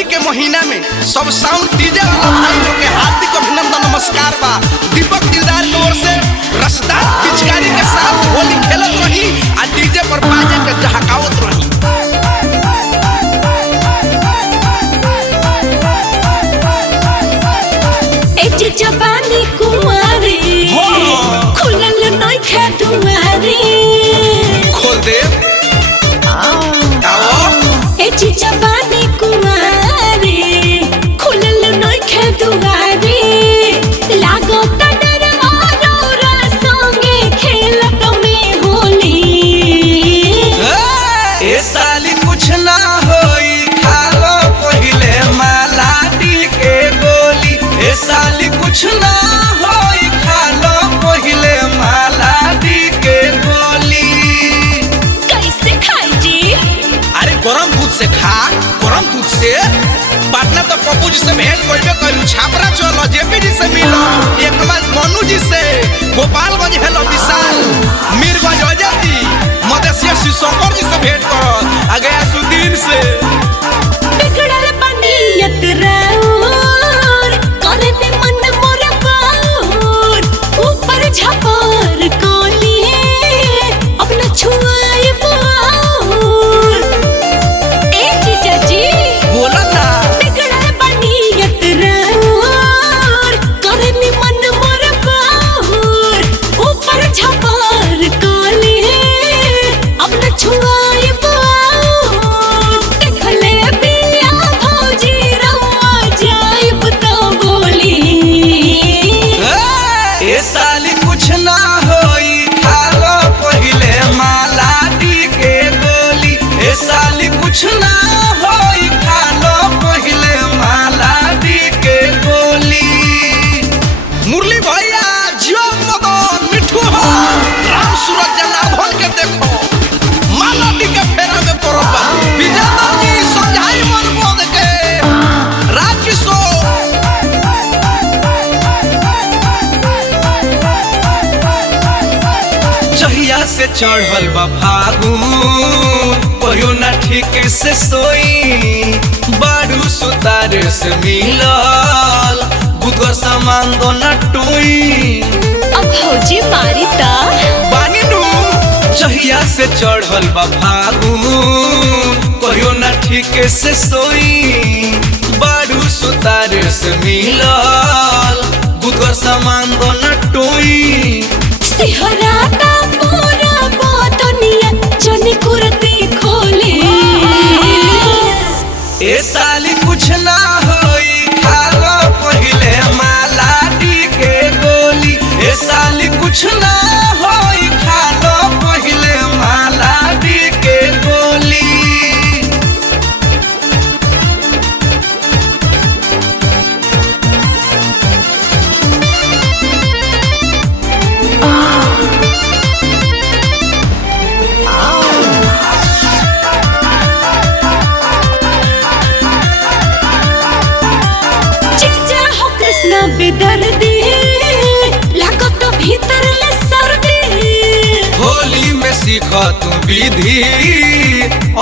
होली के महीना में सब साउंड डीजे भाई लोग के हार्दिक अभिनंदन नमस्कार बा। दीपक दिलदार की ओर से रसदार पिचकारी के साथ होली खेलत रही आ डीजे पर बाजे के जहकावत रही। जवानी कुंवारी खुलल नइखे दुआरी खोल दे जवानी कुंवारी खुलल नइखे दुआरी लागो कदर औरोरा संगे खेलत में होली। ए साली कुछ ना होई खालो पहिले माला दी के गोली। ए साली कुछ ना होई खालो पहिले माला दी के गोली। कैसे खाई जी? अरे गरम दूध से खा, गरम दूध से। पाटना तो पप्पू जी से भेंट करबे कइलू, छापरा चलो जेपी जी से मिलो, एक बार मनु जी से, गोपालगंज हेलो विशाल, मीरगंज अजय जी, मदेशिया शिवशंकर जी से भेंट करो, आगे असुद्दीन से। बिगड़ल बनियत राउर करे में मन मोर बाउर ऊपर झपार कोली अपना छुआए बाउर। ए जीजा जी बोला ना बिगड़ल बनियत राउर करे में मन मोर बाउर ऊपर झपार कोली अपना छुआए बाउर। देखले बिया भौजी रउआ जाइब तो बोली। ए साली कुछ ना होई खालो पहिले माला दी के गोली। ए साली कुछ ना होई खालो पहिले माला दी के गोली। मुरली भैया जियो मदन मिठू हो राम सूरज जनार्दन के देखो माला दी के फेरा में पड़बा। विजेंद्र जी समझाई मन बोध के राज किशोर। चहिया से चढ़ल बा फागुन कहियो ना ठीक से सोई। बारू सुतार से मिलल बुधर सामान दो न टोई। अब भौजी मारी ता बानी नू चहिया से चढ़ल बा फागुन कहियो ना ठीक से सोई। बारू सुतार से मिलल बुधर सामान दो न टोई। सिहराता पूरा बोतनिया जनी कुर्ती खोले। ए साली कुछ ना होई खालो पहिले माला दी के गोली। ए साली कुछ ना होई खालो पहिले माला दी के गोली। जीजा हो कृष्णा बेदर्दी लागत भीतर ले सर्दी। होली में सीख तू विधि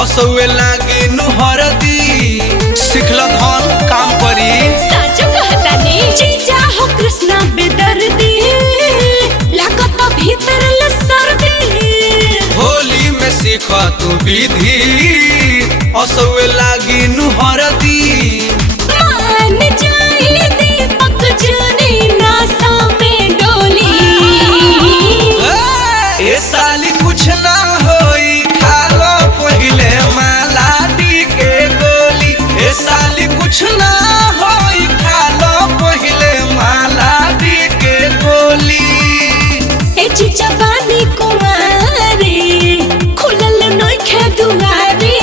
असुए लागे नुहरदी। सिखल धन काम करी साचो कहता नी जीजा हो कृष्णा बेदर्दी लागत भीतर ले सर्दी। होली में सीख तू विधि असुए लागी नुहरदी। मान जाए दीपक जनी नासा में डोली। ए साली कुछ ना होई खालो पहिले माला दी के गोली। ए साली कुछ ना होई खालो पहिले माला दी के गोली। ए जवानी कुंवारी खुलल नइखे दुआरी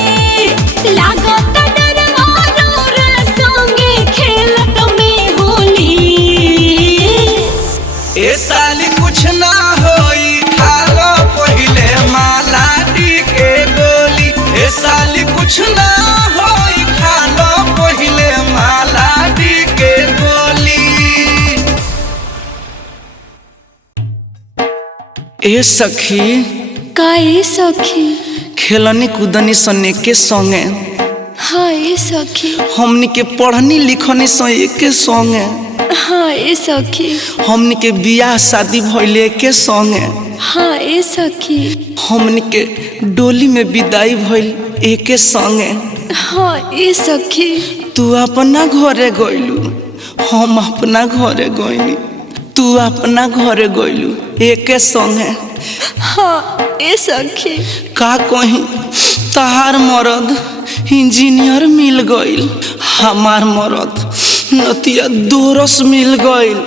लागो कदर औरोरा संगे खेलत में होली। ए साली कुछ ना होई खालो पहिले माला दी के गोली। ए साली कुछ ना होई खालो पहिले माला दी के गोली। ए सखी काहे सखी खेलनी कूदनी सने के संगे हाँ ए सखी। हमनी के पढ़नी लिखनी सो एके संगे। हाँ ए सखी। हमनी के बियाह शादी भइले एके संगे। हाँ ए सखी। हमनी के डोली में विदाई भइल एके संगे। हाँ ए सखी। तू अपना घरे गइलू, हम अपना घरे गइनी। तू अपना घरे गइलू एके संगे। हाँ ए सखी। का कहीं तहार मरद इंजीनियर मिल गइल, हमार मरद नतिया दोरस मिल गइल।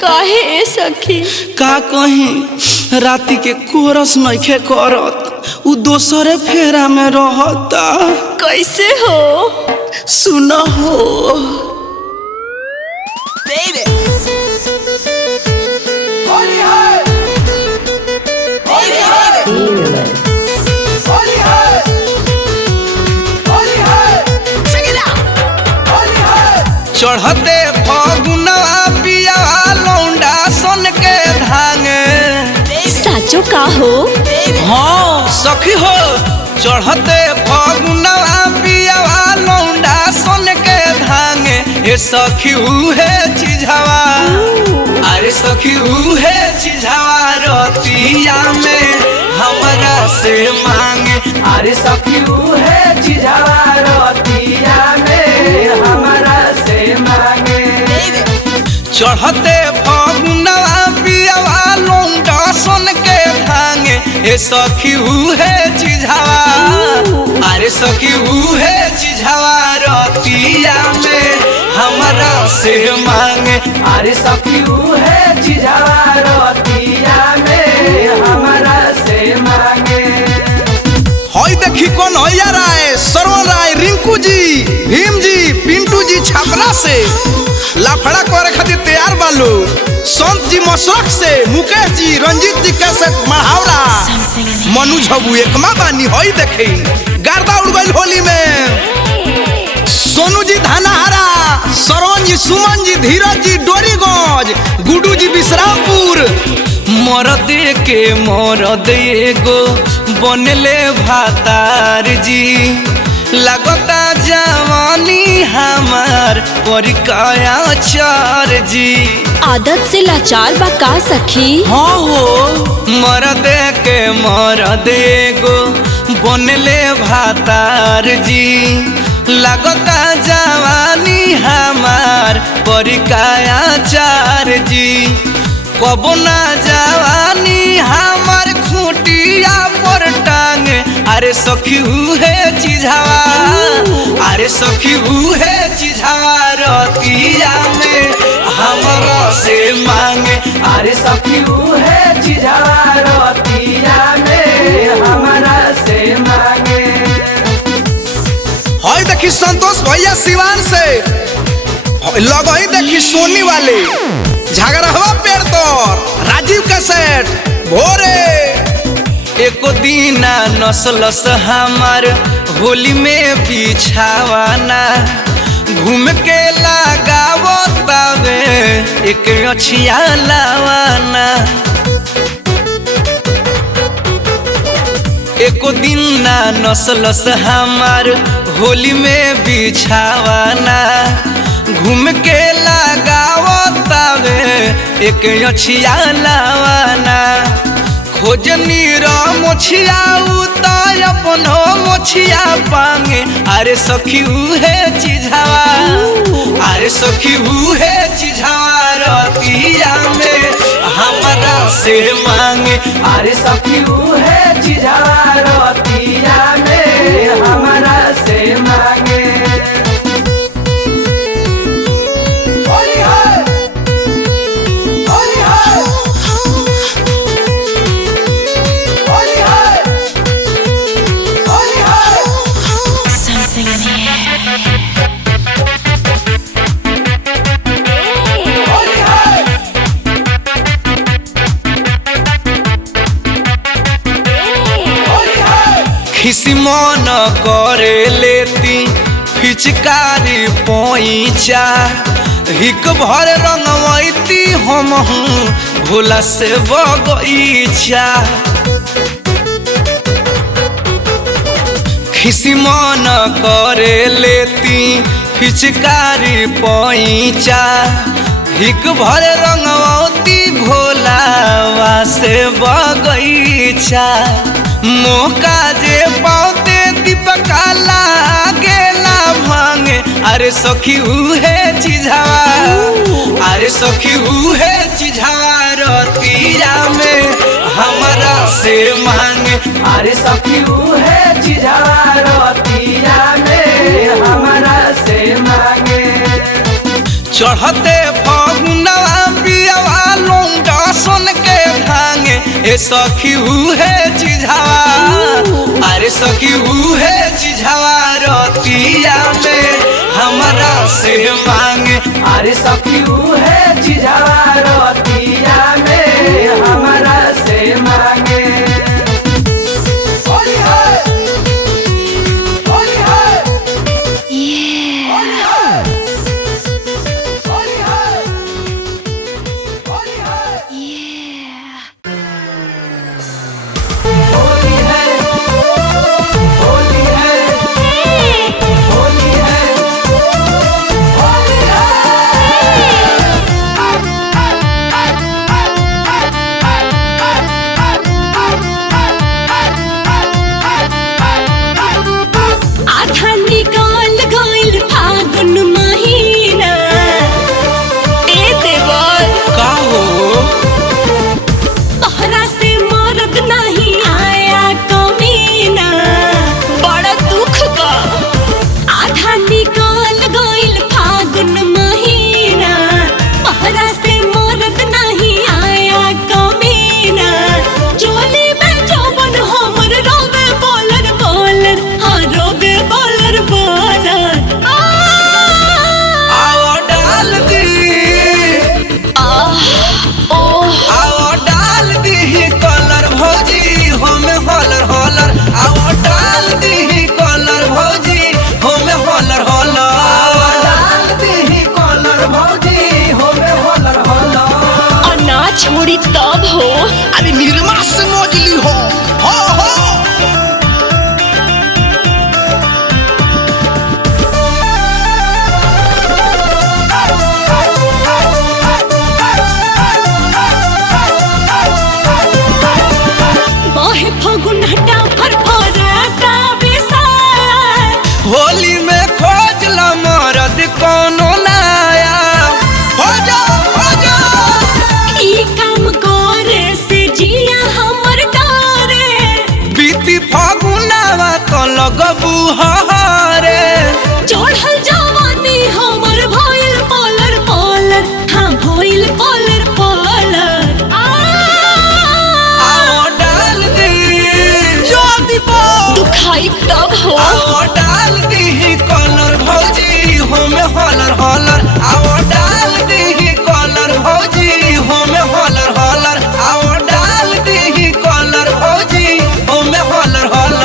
काहे ए सखी? का कहीं राती के कोरस नइखे करत, उ दोसरे फेरा में रहता। कैसे हो? सुन हो Baby. चढ़ते फगुनवा पिया लौंडा सन के धांगे। साचो का हो? हाँ सखी हो। चढ़ते फगुनवा पिया लौंडा सन के धांगे। ए सखी उहे चिझावा, अरे सखी उहे चिझावा रतिया में हमरा से मांगे। अरे सखी उहे चिझावा रतिया में हमरा से मांगे। चढ़ते फगुनवा पियावा लौंडा सन के धांगे। ए सखी उहे चिझावा, अरे सखी उहे चिझावा रतिया में हमरा से मांगे। अरे सखी उहे चिझावा रतिया में हमरा से मांगे। हई देखी कौन हैया राय, सरवन राय, रिंकू जी, भीम जी, पिंटू जी छपरा से लाफड़ा करे खातिर तैयार बालू। संत जी मसरख से, मुकेश जी, रंजीत जी कैसे महावरा, मनु झबू एकमा बानी। हई देखी गर्दा उड़ गइल होली में। सोनू जी धनहारा, सरवन जी, सुमन जी, धीरज जी डोरीगंज, गुडू जी विश्रामपुर। मरद के मरद एगो बनले भातार जी। लगता जवानी हमार परिकाया चार जी। आदत से लाचार बा का सखी? हाँ हो। मरद के मरद एगो बनले भातार जी। लगता जवानी हमार परिकाया चार जी। कबो ना जवानी हमार खूंटिया पर टांगे। अरे सखी उहे चिझावा, अरे सखी उहे चिझावा रतिया में हमरा से मांगे। अरे सखी उहे चिझावा रतिया में हमरा से मांगे। हई देखी संतोष भैया सिवान से, लगही देखी सोनी वाले झगड़वा पेड़ तोर, राजीव कैसेट भोरे। एको दीना नसलस हमार होली में बिछावाना। घूम के लगावो तबे एक अछिया लावाना। एको दीना नसलस हमार होली में बिछावाना। घूम के लगावो तबे एक अछिया लावाना। खोजनी रा मोछिया उताय अपनो मोछिया पांगे। अरे सखी उहे चिझावा, अरे सखी उहे चिझावा रतिया में हमरा से मांगे। अरे सखी उहे चिझावा रतिया में हमरा से मांगे। खिसी मन करे लेती फिचकारी पैचा। हिक भर रंगवैती हम भोला से बगीचा। खिसी मन करे लेती पिचकारी पैचा हिक भर रंगवती भोलावा से बगैचा मौका जे पाते दीपका लागेला भांगे अरे सखी उहे चिझावा अरे सखी उहे चिझावा रतिया में हमारा से मांगे अरे सखी उहे चिझावा रतिया में हमारा से मांगे चढ़ते फगुनवा पियवा लौंडा सुन के भांगे ए सखी उहे चिझावा अरे सखी उहे चिझावा रतिया में हमारा से मांगे अरे सखी उहे चिझावा रतिया में हमारा से मांगे छोड़ी तब हो अरे निर्मा से मौजली हो बाहे फगुन हटा फरफराता विसार होली में खोज ला मरद कोनो लाया हो जा काम करे से जिया हमर डारे बीती फगुनावा तो लगबू हरे चढ़ल जवानी हमर भइल पलर पलर हाँ भइल पलर पलर आओ डाल दी ज्योति पो दुखाई तब हो आओ डाल दी कलर भौजी होमे हलर हलर आओ डाल दी कलर भौजी होमे हलर हलर आओ डाल दी कलर भौजी होमे हलर हलर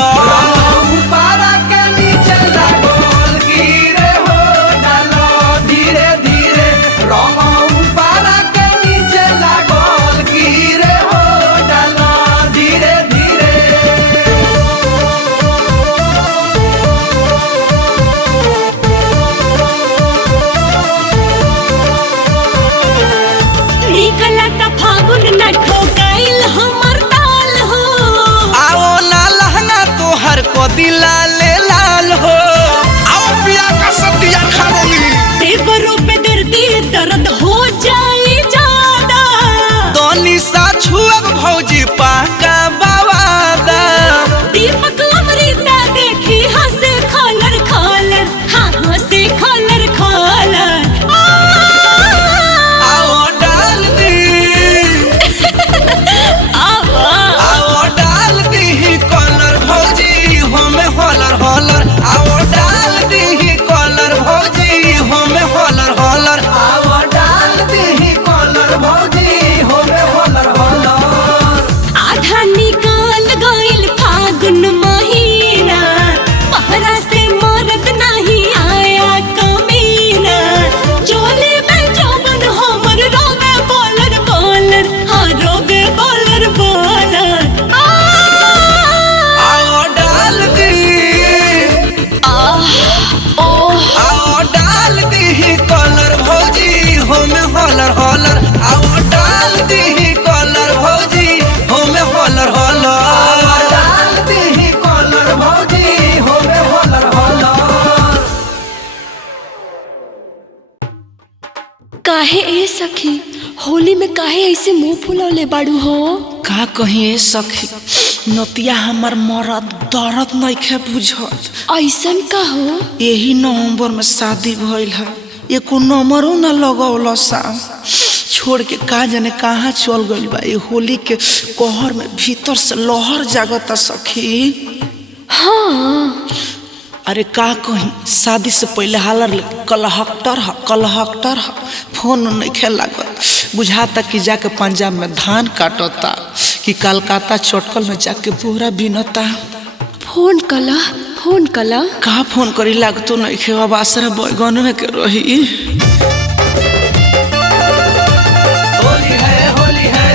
पारा के नीचे लागल गिरे हो डालो धीरे धीरे रंग पारा के नीचे लागल गिरे हो डालो धीरे धीरे निकला त फागुन न ठोकाइल हमर ताल हो आओ ना लहंगा तोहर को दिला ले लाल हो आओ पिया का सतिया खारोगी देवरो पे दर्दी दर्द हो जाई ज्यादा दोनी सा छुअब भौजी पाका बावादा दीपक अमृता देखी हंसे खलर खलर हाँ हंसे खलर खलर आओ डाल दी आओ डाल दी कलर भौजी होमे हल काहे ऐसे मुंह फुलौले बाड़ू हो? का कहीं सखी नतिया हमार मरद दर्द नइखे बुझत। ऐसन का हो? यही नवंबर में शादी भइल है, एको नंबरों न लगौल सा, छोड़ के का जाने कहाँ चल गइल बा। ये होली के कहर में भीतर से लहर जागता सखी। हाँ अरे का कहीं शादी से पहले हालर कलहक्टर ह फोन नइखे लागत। बुझाता कि जाके पंजाब में धान काटता कि कलकत्ता चटकल में जाके बोरा बिनता। फोन कला का फोन करी लागतो नइखे, अब आसरा बैगन में के रही। होली है होली है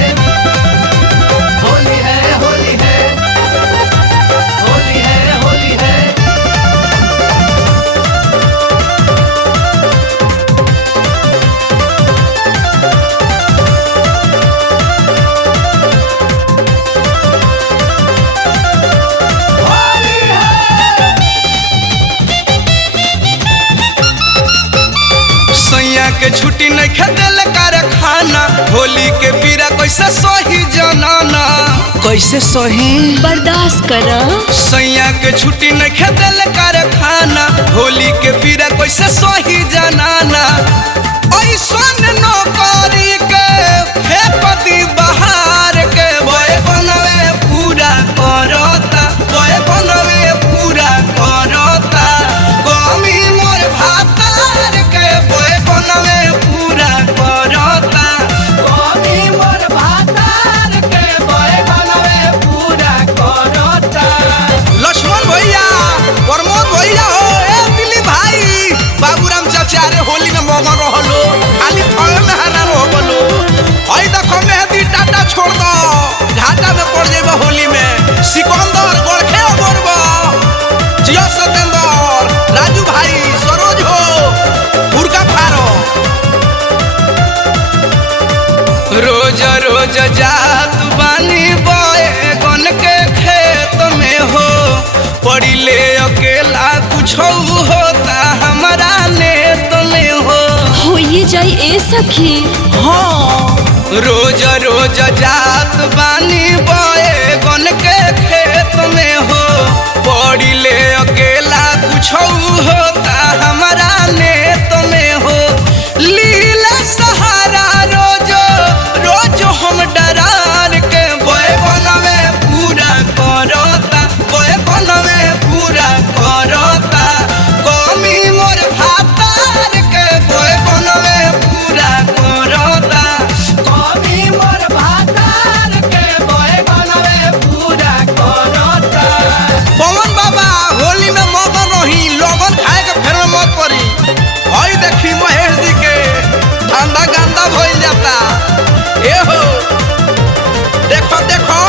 होली है होली है होली है होली है। सैया के छुट्टी नहीं खेल कारखाना, होली के पीरा कैसे सही जनाना, कैसे सही बर्दाश्त करा। सैया के छुट्टी नहीं खेल कारखाना, होली के पीरा कैसे सही जनाना। ऐसन नौकरी के हे पति बहार के बोए बनवे पूरा करता, बोए बनवे पूरा करता। कमी मोर भातार के बोए बनवे पूरा करता, कमी मोर भातार के बोए बनवे पूरा करता। लक्ष्मण भैया, प्रमोद भैया हो, ए दिली भाई, बाबूराम चाचा रे होली में मगन रहलो, खाली थवे में हरान हो गलो। हई देखो मेहदी टाटा छोड़ दो, घाटा में पड़ जेबा होली में। सिकंदर गोरखे गोरबा, जियो सतेंदर, राजू भाई, सरोज हो, हुरका फारो। रोज रोज जात बानी बैगन के खेत में हो, पड़ी ले अकेला कुछ होता हमारा नेत में हो ये जाई ए सखी। हाँ रोज रोज जात बानी बैगन के खेत में हो, पड़ी ले अकेला कुछ होता हमारा नेत में हो। लीला सहारा रोज रोज हम डरार के बैगन में पूरा करता, बैगन में पूरा करता। कमी मोर भातार के बैगन में पूरा करता, कमी मोर भातार के बैगन में पूरा करता। पवन बाबा होली में मगन रही, लगन खाए के फेर में मत पड़ी। हई देखी महेश जी के ठंडा गंदा भइल जाता। ए हो देखो देखो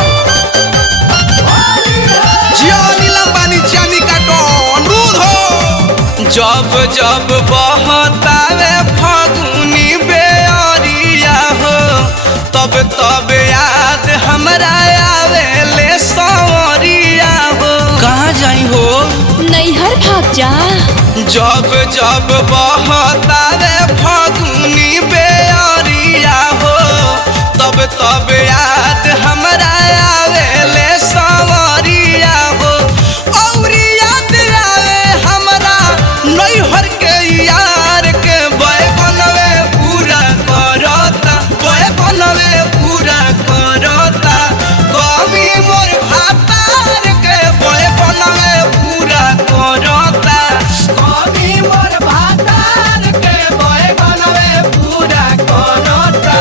जियो नीलम बानी चानी काटो अनुरोध हो। जब जब बहतावे फागुनी बेअरिया हो, तब तब याद हमरा आवेले सवरिया हो। कहाँ जाई हो नैहर भाग जा। जब जब बहतावे फागुनी बेअरिया हो, तब तब याद हमरा आवेले सवरिया हो। और याद आवे हमरा नैहर के यार के बैगनवे पूरा करता, बैगनवे पूरा करता। कमी मोर भातार के बैगनवे पूरा करता, कमी मोर भातार के बैगनवे पूरा करता।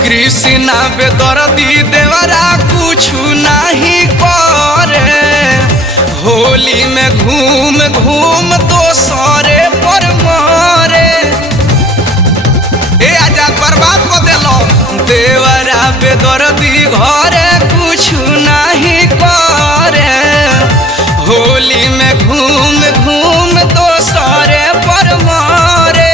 कृष्णा बेदर्दी देवरा कुछ नहीं करे, होली में घूम घूम दोसरे पर मारे। ए आजाद बर्बाद को देलो देवरा बेदर्दी घरे कुछ नहीं करे, होली में घूम घूम दोसरे पर मारे।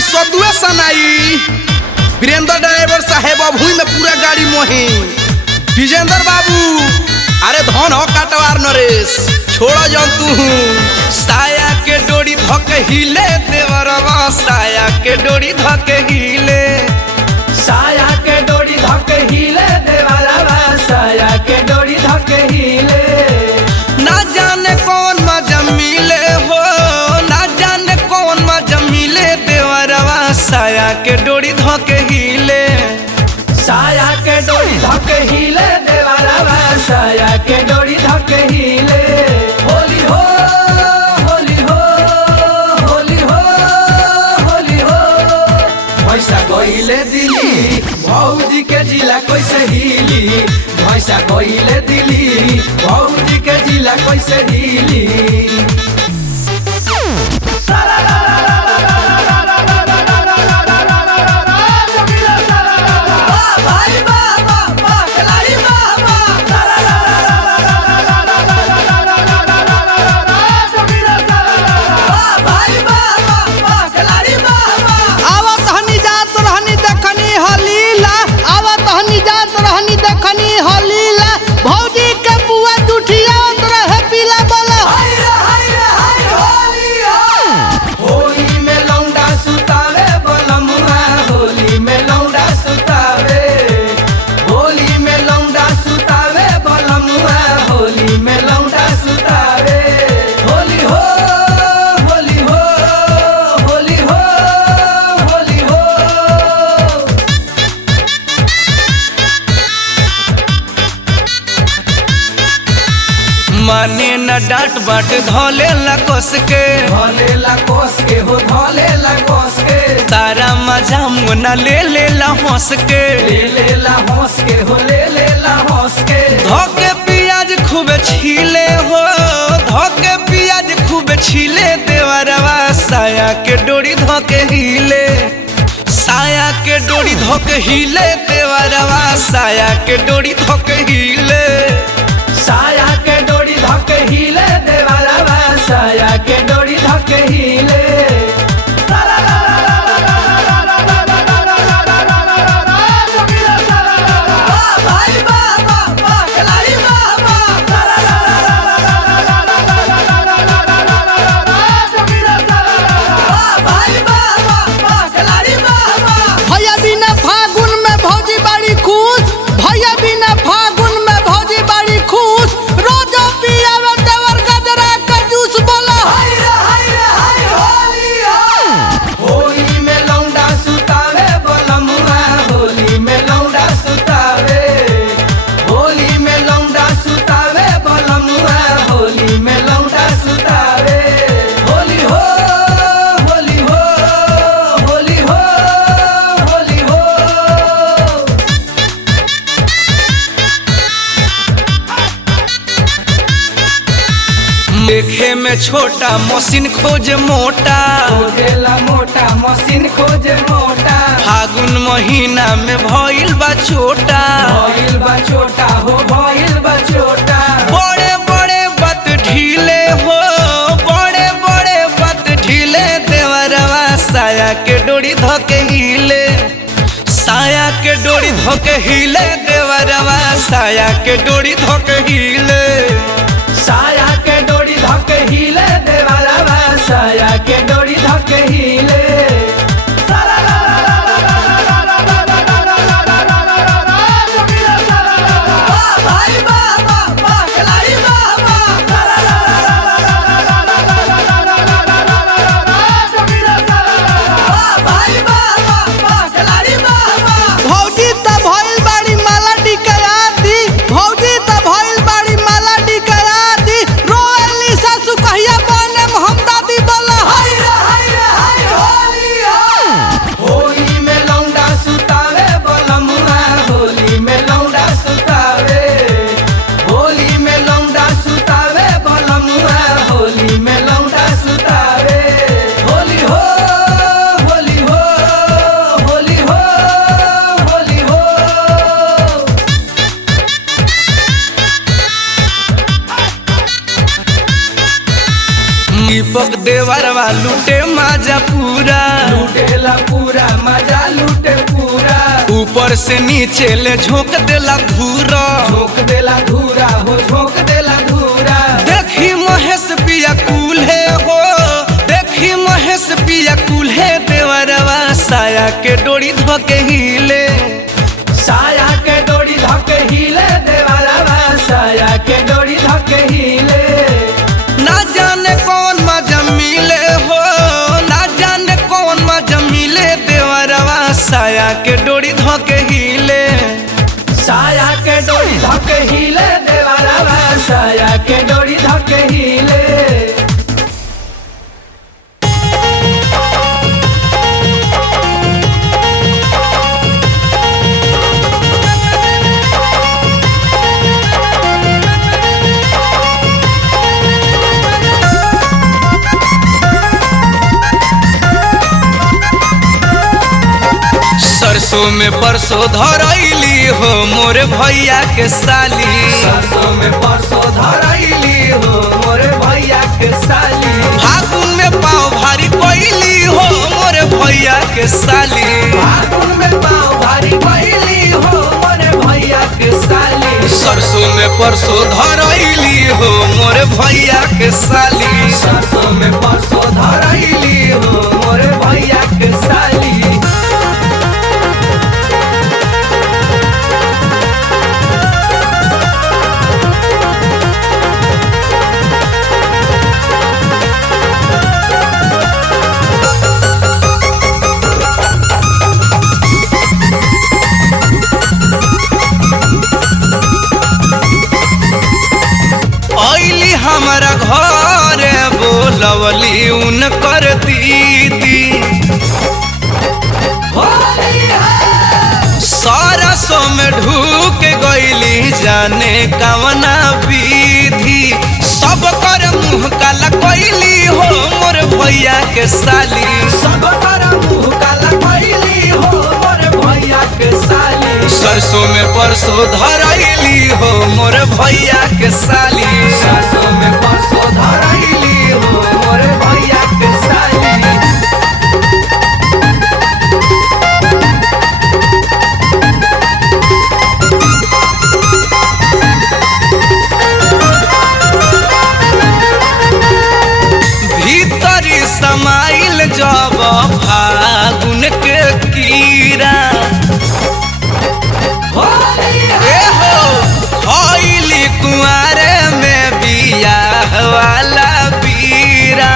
खाली सतुए सनाई। वीरेंद्र ड्राइवर साहेब अभुई में पूरा गाड़ी मोही। विजेंद्र बाबू अरे धन हो काटवार नरेश छोड़ा जान तू। साया के डोरी धक हिले देवरवा साया के डोरी धक हिले। साया के डोरी धक हिले देवरवा साया के डोरी धक हिले। ना जाने कौन मजा मिले हो ना जाने कौन मजा मिले देवरवा साया के डोरी धक हिले। साया के डोरी धक हिले देवरवा साया के डोरी धक हिले। होली हो होली हो होली हो होली हो। भैसा गइले दिल्ली भौजी के जिला कैसे हिली। भैसा गइले दिल्ली भौजी के जिला कैसे हिली। माने न डांट बाट धोले ला कोस के हो धोले ला कोस के। तारा मजा मुना ले ला हंस के। ले ला हंस के हो ले ला हंस के। धोके पियाज खूब छीले हो धोके पियाज खूब छीले देवरवा साया के डोरी धोके हिले। साया के डोरी धोके हिले देवरवा साया के डोरी धोके हिले। साया के डोरी धक हिले देवरवा साया के डोरी धक हिले। भैया बिना फागुन में भौजी बड़ी खुश। भैया बिना फागुन में भौजी बड़ी खुश। रोजो पियावे देवर गजरा का जूस बोला। होली में लौंडा सुतावे बलमुआ होली में लौंडा सुतावे। होली में लौंडा सुतावे बलमुआ होली में लौंडा सुतावे। होली हो होली हो होली हो होली हो। देखे में छोटा मशीन खोज मोटा। खोजेला मोटा मशीन खोजे मोटा। फागुन महीना में भइल बा छोटा। भइल बा छोटा हो भइल बा छोटा। बड़े बड़े बत ढीले हो बड़े बड़े बत ढीले देवरवा साया के डोरी धोके हिले। साया के डोरी धोके हिले देवरवा साया के डोरी धोके हिले। साया के डोरी धक हिले देवरवा साया के डोरी धक हिले। भौजी त भइल बाड़ी माला टिकया दी। भौजी त भइल बाड़ी दीपक देवरवा लूटे माजा पूरा, लूटेला पूरा मजा लूटे पूरा, ऊपर से नीचे ले झोंक देला धूरा, झोंक देला धूरा हो झोंक देला धूरा। देखी महेश पिया कूल्हे हो, देखी महेश पिया कूल्हे देवरवा साया के डोरी धके हिले, साया के डोरी धके हिले देवरवा साया के डोरी धके हिले। ना जाने कौन मजा मिले हो, ना जाने कौन मजा मिले देवरवा साया के डोरी धके हिले, साया के डोरी धके हिले देवरवा साया के डोरी धके हिले। सरसों में परसों धरैली हो मोरे भैया के साली, सरसों में परसों धरैली हो मोरे भैया के साली, फागुन में पाँव भारी कोइली हो मोरे भैया के साली, फागुन में पाँव भारी कोइली हो मोरे भैया के साली। सरसों में परसों धरैली हो मोरे भैया के साली, सरसों में परसों धरैली हो मोरे भैया के साली। आइली हमारा घर बोलवली उनकर दीदी, सरसों में ढूक गईली जाने कवना विधि, सब कर मुँह काला कोइली हो मोर भैया के साली, सब कर मुँह काला कोइली हो मोरे भैया के साली। सरसों में परसों धरैली हो मोर भैया के साली, सरसों में परसों धरैली हो मोरे भैया के साली। भीतरी समाइल जब फागुन के कीड़ा, ए हो खइली कुआरे में बियाह वाला बीरा,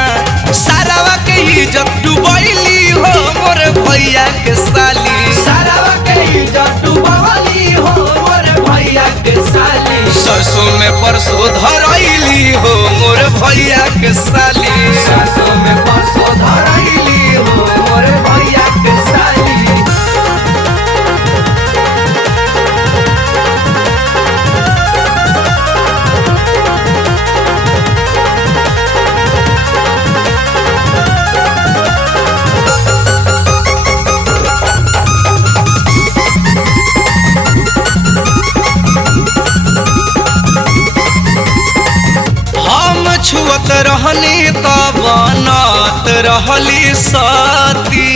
सारावा के इज्जत डुबैली हो मोर भैया के साली, सारावा के इज्जत डुबैली हो मोरे भैया के साली। सरसों में परसों धरैली हो मोर भैया के साली, सरसों में परसों धरैली हो मोरे भैया के साली। हम छुअत रहनी त बनत रहली सती,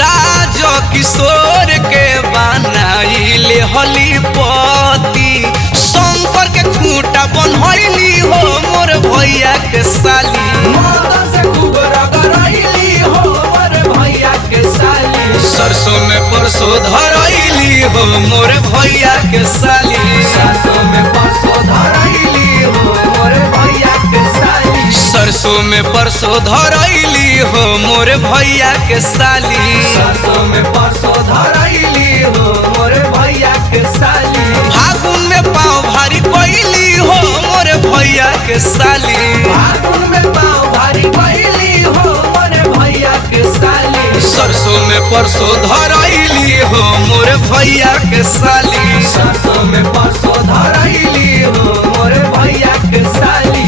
राज किशोर के बनाइले हली पति, शंकर के खूंटा बनैली हो मोर भैया के साली, मौत से खूब रगड़ैली हो मोरे भैया के साली। सरसों में परसों धरैली हो मोर भैया के साली, सरसों में परसों धरैली हो मोरे भैया के साली। सरसों में परसों धरैली हो मोर भैया के साली, सरसों में परसों धरैली हो मोरे भैया के साली। फागुन में पाँव भारी कोइली हो मोर भैया के साली, फागुन में पाँव भारी कोइली हो मोरे भैया के साली। सरसों में परसों धरैली हो मोर भैया के साली, सरसों में परसों धरैली हो मोरे भैया के साली।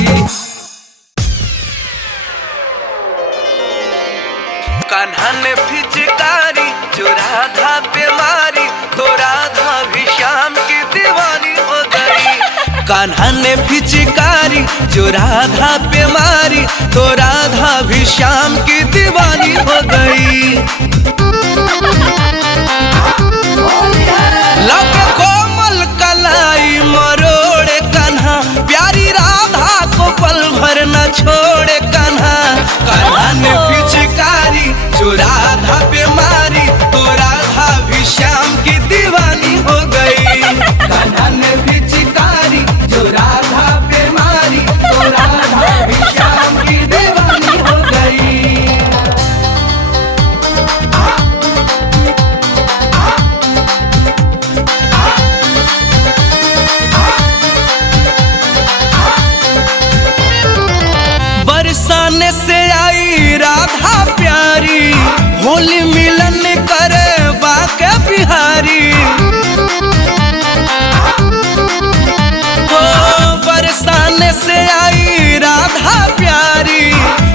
कान्हा ने फिचकारी जो राधा पे मारी, तो राधा भी श्याम की दीवानी हो गई। कान्हा ने पिचकारी जो राधा पे मारी तो राधा भी श्याम की दीवानी हो गई। लग कोमल कलाई मरोड़े कान्हा प्यारी राधा को पल भर न छोड़े कान्हा। कान्हा ने पिचकारी जो राधा पे मारी तो राधा भी श्याम की दीवानी हो गई। कान्हा ने पिचकारी जो राधा पे मारी तो राधा भी श्याम की दीवानी हो गई। बरसाने से आई राधा प्यारी होली मिलन करे बाके बिहारी। बरसाने से आई राधा प्यारी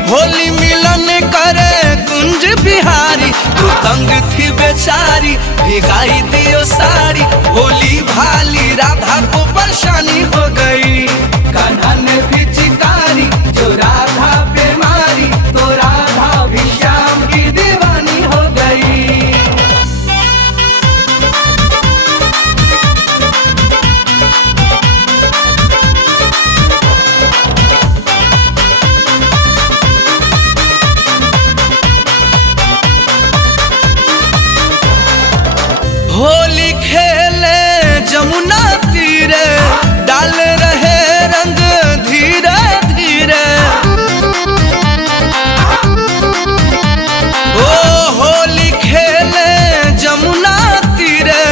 होली मिलन करे कुंज बिहारी। तू तंग थी बेचारी भिगाई दियो साड़ी होली भाली राधा को परेशानी हो गई। कान्हा ने पिचकारी जो राधा पे मारी तो राधा भी श्याम की दीवानी हो गई। होली खेले जमुना तीरे डाल रहे रंग धीरे धीरे। ओ होली खेले जमुना तीरे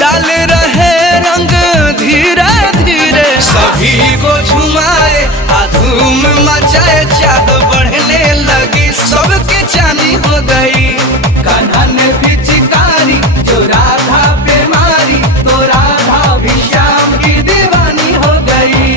डाल रहे रंग धीरे धीरे। सभी को झुमाए धूम मचाए चाह बढ़ने लगी सबके चांदी हो गई। कान्हा ने पिचकारी जो राधा पे मारी तो राधा भी श्याम की दीवानी हो गई।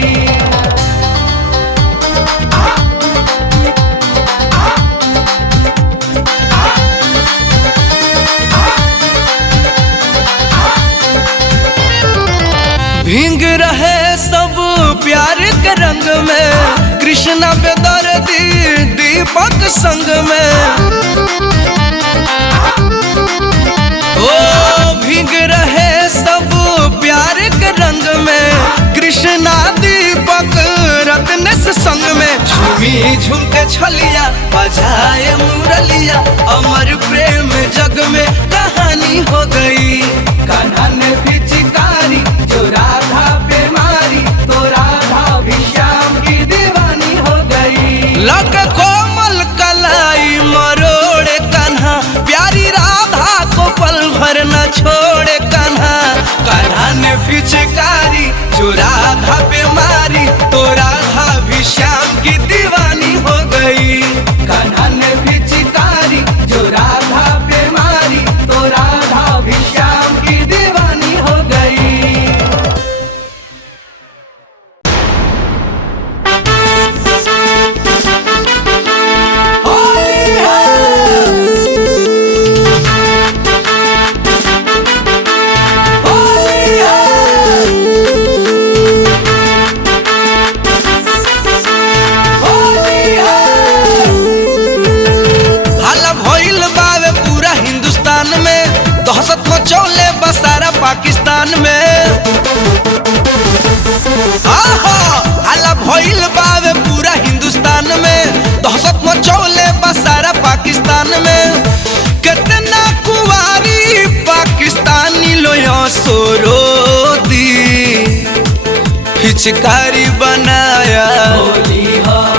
भींग रहे सब प्यार के रंग में कृष्णा बेदर्दी दीपक संग में। ओ भींग रहे सब प्यार के रंग में कृष्णा दीपक रत्नेश संग में। झूमी झूम के छलिया बजाए मुरलिया अमर प्रेम जग में कहानी हो गई। कान्हा ने पिचकारी जो राधा पे मारी तो राधा भी श्याम की दीवानी हो गई। लग कोमल कलाई मरोड़े कान्हा प्यारी राधा को पल भर न छोड़े कान्हा। कान्हा ने पिचकारी जो राधा पे मारी तो राधा भी श्याम की दीवानी हो गई। कान्हा ने पिचकारी जो राधा पे मारी तो राधा भी श्याम की दीवानी हो गई। दहशत मचौले बसारा पाकिस्तान में। हल्ला भइल बावे पूरा हिंदुस्तान में दहशत मचौले बसारा पाकिस्तान में। कितना कुवारी पाकिस्तानी लोया सोरोदी पिचकारी बनाया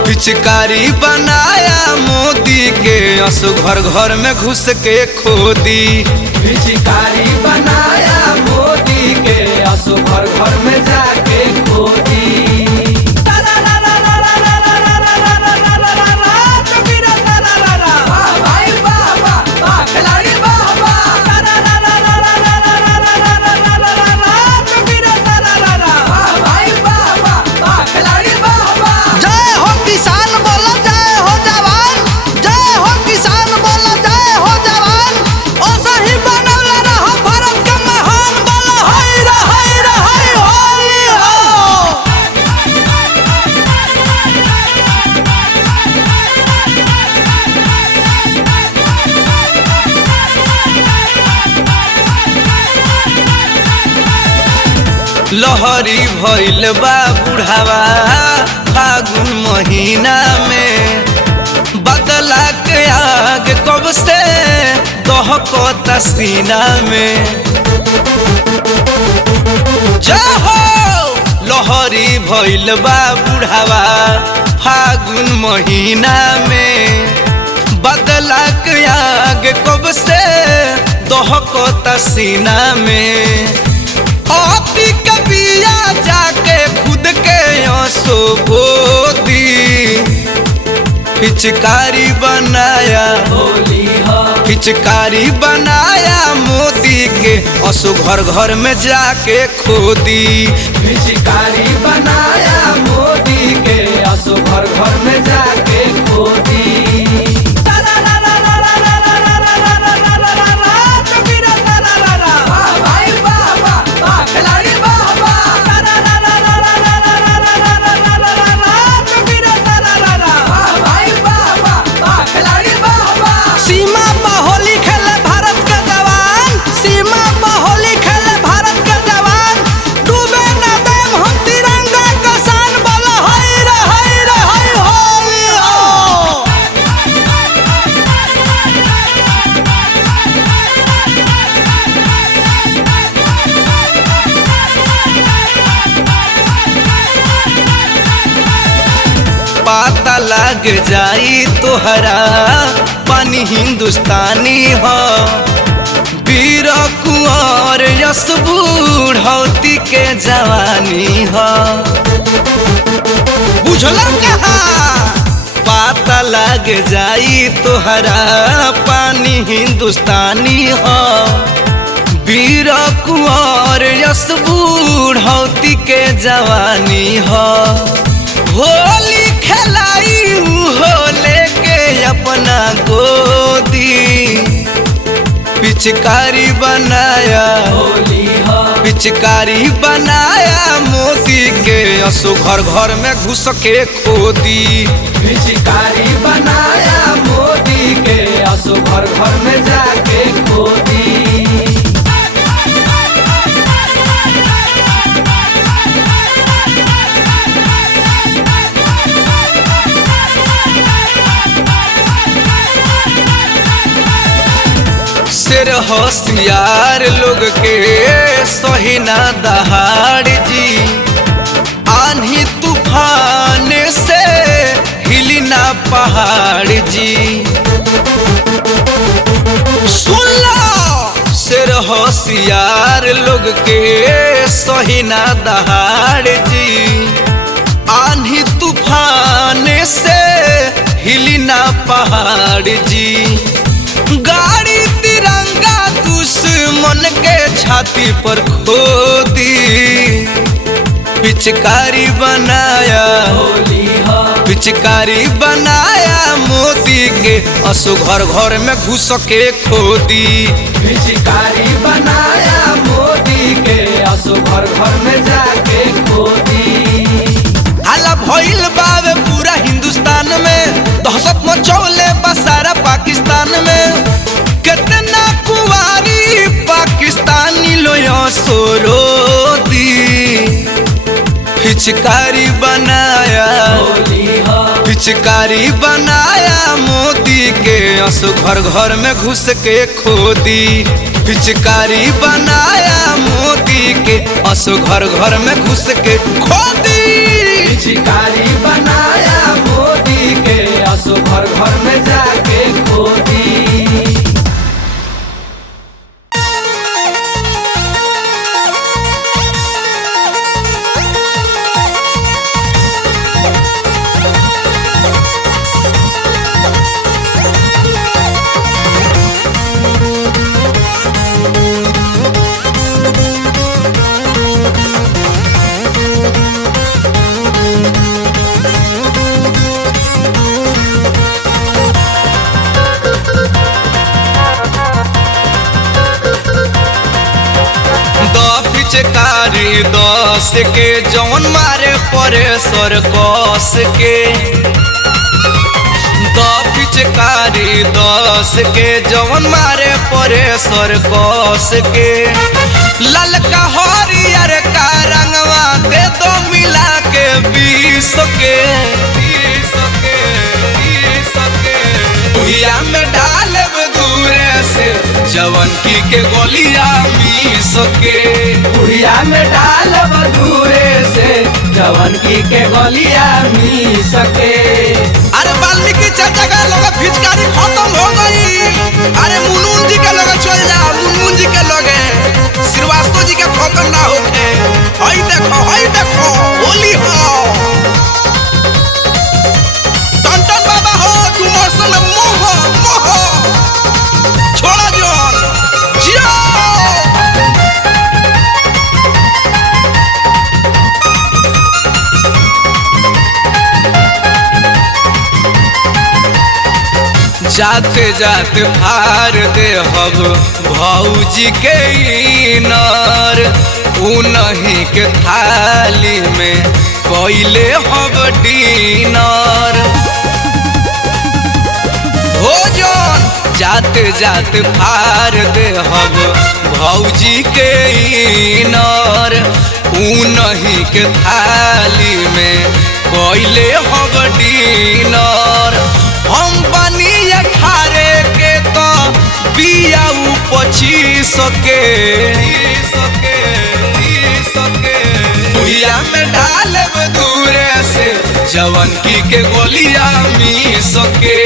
पिचकारी बनाया मोदी के असु घर घर में घुस के खोदी। पिचकारी बनाया मोदी के असु घर घर में जाके खोदी। भारत लहरी भइल बा बुढ़ावा फागुन महीना में बदला के आग कब से दहकता सीना में जाहो लहरी भइल बा बुढ़ावा फागुन महीना में बदला के आग कब से दहकता सीना में आपी कबिया जाके खुद के आंसू बोदी पिचकारी बनाया होली हो पिचकारी बनाया मोदी के असु घर घर में जाके खोदी पिचकारी बनाया मोदी के असो घर घर में जाके खोदी सीमा पर होली खेले भारत के जवान, सीमा पर होली खेले भारत के जवान, डूबे न देम हम तिरंगा का शान, बोलो हाय रे हाय रे हाय होली हो। पता लग जाई तोहरा पानी हिंदुस्तानी हो वीर कुंवर यस बूढ़ौती के जवानी हो बुझला कहा पता लग जाई तोहरा पानी हिंदुस्तानी हो वीर कुंवर यस बूढ़ौती के जवानी हो होली खेलाई हो लेके अपना गोदी पिचकारी बनाया होली हो पिचकारी बनाया मोदी के असु घर घर में घुस के खोदी पिचकारी बनाया मोदी के असो घर घर में जाके खोदी शेर होशियार लोग के सहीना दहाड़ जी आंधी तूफान से हिली ना पहाड़ जी सुन लो शेर होशियार लोग के सहीना दहाड़ जी आंधी तूफान से हिली ना पहाड़ जी गाड़ी तिरंगा दुश्मन के छाती पर खोदी पिचकारी बनाया होली हो पिचकारी बनाया मोदी के असु घर घर में घुस के खोदी पिचकारी बनाया मोदी के असो घर घर में जाके खोदी हाला भइल बावे पूरा हिंदुस्तान में दहशत मचौले बा सारा पाकिस्तान में कितना कुवारी पाकिस्तानी लोया सोरोदी पिचकारी बनाया होली हो पिचकारी बनाया मोदी के असु घर घर में घुस के खोदी पिचकारी बनाया मोदी के असु घर घर में घुस के खोदी पिचकारी बनाया मोदी के असो घर घर में जाके खोदी पिचकारी 10 के जौन मारे परे सर कस के पिचकारी 10 के जौन मारे परे सर कस के ललका हरियर कारा दे दो मिला के 20 के भुइया में डालब दूरे से जवनकी के गोलिया मीस के भुइया में डालब दूरे से जवनकी के गोलिया मीस के। अरे वाल्मीकि चाचा का लोग फिचकारी खत्म हो गई। अरे मुनमुन जी के लोग चल जा, मुनमुन जी के लोग श्रीवास्तव जी के खत्म ना होके। हई देखो होली हो टन बाबा हो डुमर सन मोह छोड़ा जोन जियो। जाते जाते फार दे हब भौजी के इनर उन्हीं के थाली में कोइले हब डिनर भोजन। जाते जाते फार दे हब भौजी के इनर उन्हीं के थाली में कोइले हब डिनर। हम बनी 18 के तो बिया 25 के भुइया में डालब दूरे से जवनकी के गोलिया मीस के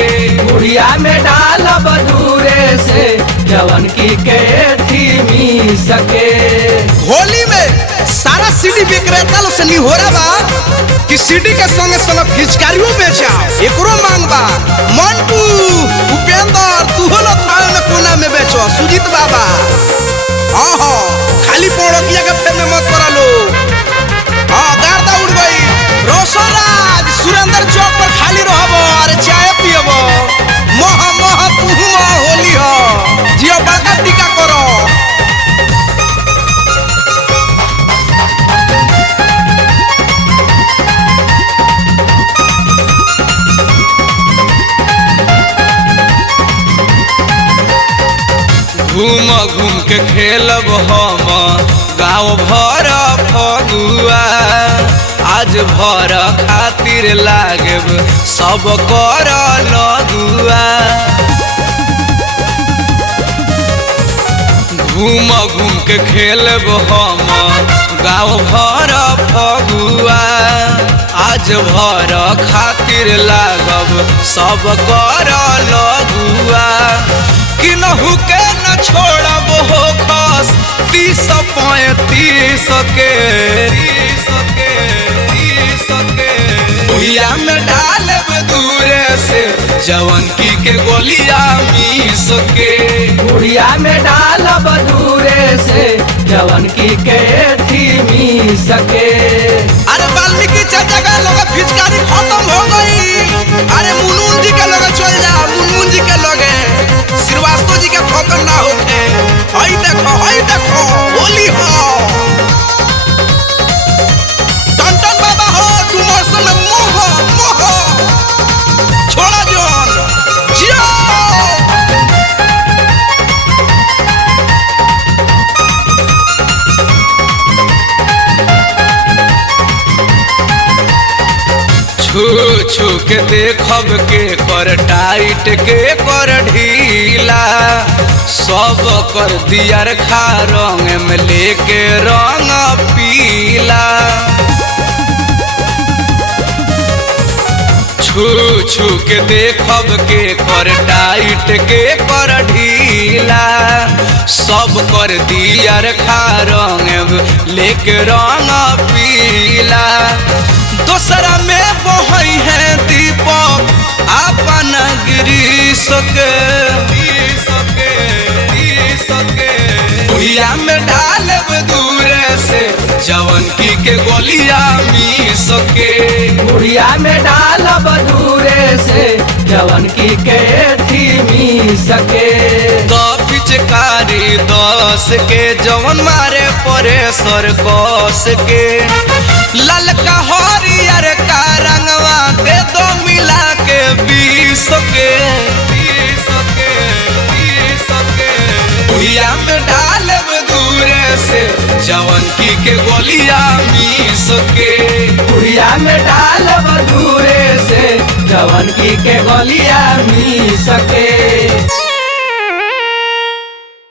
भुइया में डालब दूरे से जवनकी के थी मीस के। होली में सारा सीडी विक्रेता लोग से निहोरा बा कि सीडी के संगे संगे फिचकारियों बेचाओ। एकरो मांग बा मंटू उपेंद्र तू हो थाल में कोना में बेचो सुजीत बाबा। आहा खाली पोड़किया के फेर में मत करा लो। हां गार्दा उड़ गई। रोशन राज सुरेंद्र चौक पर खाली रहबो अरे चाय पियबो मह तू होली हो जियो बड़का टीका करो। घूम के खेलब हम गाँव भर फगुआ आज भर खातिर लागब सब कर लगुआ। घूम के खेलब हम गाँव भर फगुआ आज भर खातिर लागब सब कर लगुआ। कि नहु के न छोड़ब हो खस 30-35 के भुइया में डालब दूरे से जवनकी के गोलिया मीस के भुइया में डालब दूरे से जवनकी के थी मीस के। अरे वाल्मीकि चाचा का लोग फिचकारी खत्म हो गई। अरे मुनमुन जी के लोग चल जा, मुनमुन जी के लोग श्रीवास्तव जी के खत्म ना होके। हई देखो होली हो टन बाबा हो डुमर सन मोह छोड़ा जोन जियो। छू के देखब के कर टाइट के कर ढीला सब कर दियर खा रंग में लेके रंग पीला। छू के देखब के कर टाइट के कर ढीला सब कर दियर खा रंग लेके रंग पीला। दोसरा में बहई है दीपक अपन गिरीश के भुइया में डालब दूरे से जवनकी के गोलिया मीस के भुइया में डालब दूरे से जवनकी के थी मीस के। तो पिचकारी 10 के जवन मारे परे सर कस के ललका हरियर का रंगवा दे दो मिला के 20 के भुइया में डालब दूरे से जवनकी के गोलिया मिस के पुड़िया में डाल बधूरे से जवनकी के गोलिया मिस के।